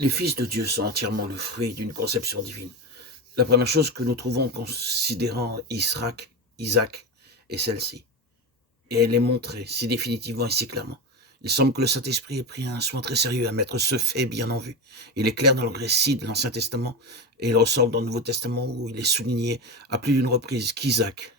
Les fils de Dieu sont entièrement le fruit d'une conception divine. La première chose que nous trouvons en considérant Isaac est celle-ci. Et elle est montrée si définitivement et si clairement. Il semble que le Saint-Esprit ait pris un soin très sérieux à mettre ce fait bien en vue. Il est clair dans le récit de l'Ancien Testament et il ressort dans le Nouveau Testament où il est souligné à plus d'une reprise qu'Isaac,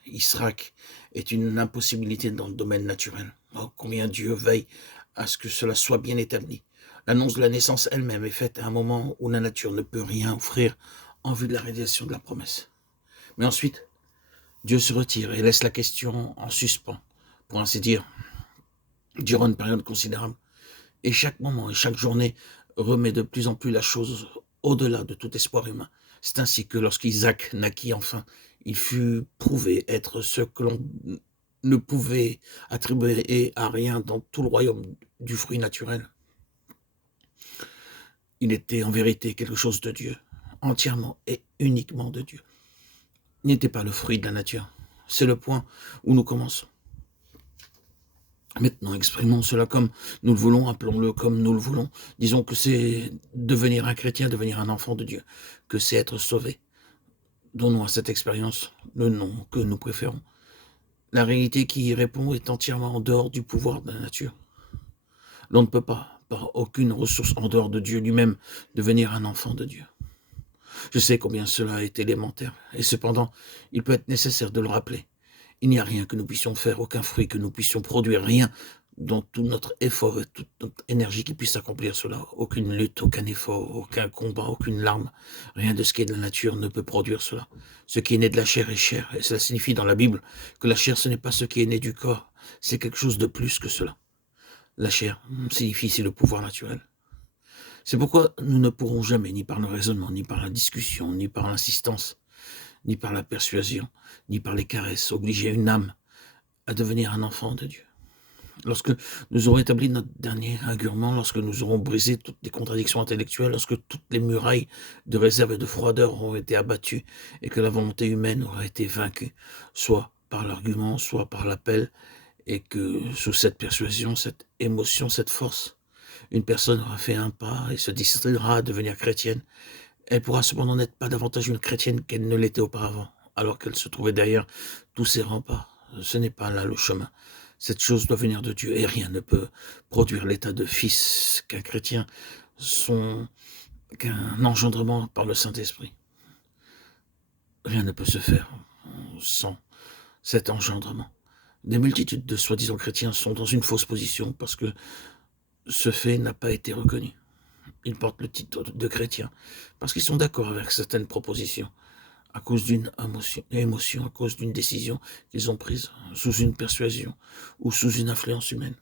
est une impossibilité dans le domaine naturel. Oh, combien Dieu veille à ce que cela soit bien établi. L'annonce de la naissance elle-même est faite à un moment où la nature ne peut rien offrir en vue de la réalisation de la promesse. Mais ensuite, Dieu se retire et laisse la question en suspens, pour ainsi dire, durant une période considérable. Et chaque moment et chaque journée remet de plus en plus la chose au-delà de tout espoir humain. C'est ainsi que lorsqu'Isaac naquit enfin, il fut prouvé être ce que l'on ne pouvait attribuer à rien dans tout le royaume du fruit naturel. Il était en vérité quelque chose de Dieu, entièrement et uniquement de Dieu. Il n'était pas le fruit de la nature. C'est le point où nous commençons. Maintenant, exprimons cela comme nous le voulons, appelons-le comme nous le voulons. Disons que c'est devenir un chrétien, devenir un enfant de Dieu, que c'est être sauvé. Donnons à cette expérience le nom que nous préférons. La réalité qui y répond est entièrement en dehors du pouvoir de la nature. L'on ne peut pas, par aucune ressource en dehors de Dieu lui-même, devenir un enfant de Dieu. Je sais combien cela est élémentaire, et cependant, il peut être nécessaire de le rappeler. Il n'y a rien que nous puissions faire, aucun fruit que nous puissions produire, rien dans tout notre effort et toute notre énergie qui puisse accomplir cela. Aucune lutte, aucun effort, aucun combat, aucune larme, rien de ce qui est de la nature ne peut produire cela. Ce qui est né de la chair est chair, et cela signifie dans la Bible que la chair ce n'est pas ce qui est né du corps, c'est quelque chose de plus que cela. La chair signifie ici le pouvoir naturel. C'est pourquoi nous ne pourrons jamais, ni par le raisonnement, ni par la discussion, ni par l'insistance, ni par la persuasion, ni par les caresses, obliger une âme à devenir un enfant de Dieu. Lorsque nous aurons établi notre dernier augurement, lorsque nous aurons brisé toutes les contradictions intellectuelles, lorsque toutes les murailles de réserve et de froideur auront été abattues et que la volonté humaine aura été vaincue, soit par l'argument, soit par l'appel, et que sous cette persuasion, cette émotion, cette force, une personne aura fait un pas et se décidera à devenir chrétienne, elle pourra cependant n'être pas davantage une chrétienne qu'elle ne l'était auparavant, alors qu'elle se trouvait derrière tous ces remparts. Ce n'est pas là le chemin. Cette chose doit venir de Dieu, et rien ne peut produire l'état de fils qu'un chrétien, qu'un engendrement par le Saint-Esprit. Rien ne peut se faire sans cet engendrement. Des multitudes de soi-disant chrétiens sont dans une fausse position parce que ce fait n'a pas été reconnu. Ils portent le titre de chrétien parce qu'ils sont d'accord avec certaines propositions, à cause d'une émotion, à cause d'une décision qu'ils ont prise sous une persuasion ou sous une influence humaine.